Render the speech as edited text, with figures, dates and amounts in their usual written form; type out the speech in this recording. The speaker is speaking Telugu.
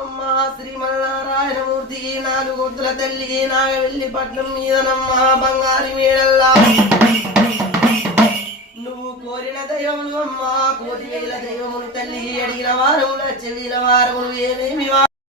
అమ్మ శ్రీమన్నారాయణమూర్తి నాలుగొద్దుల తల్లి నాగవెల్లి పట్నం మీదనమ్మ బంగారు మేడల్లా నువ్వు కోరిన దైవములు అమ్మ కోటి వేల దైవములు తల్లి అడిగిన వారముల చెల్లిన వారములు ఏమేమి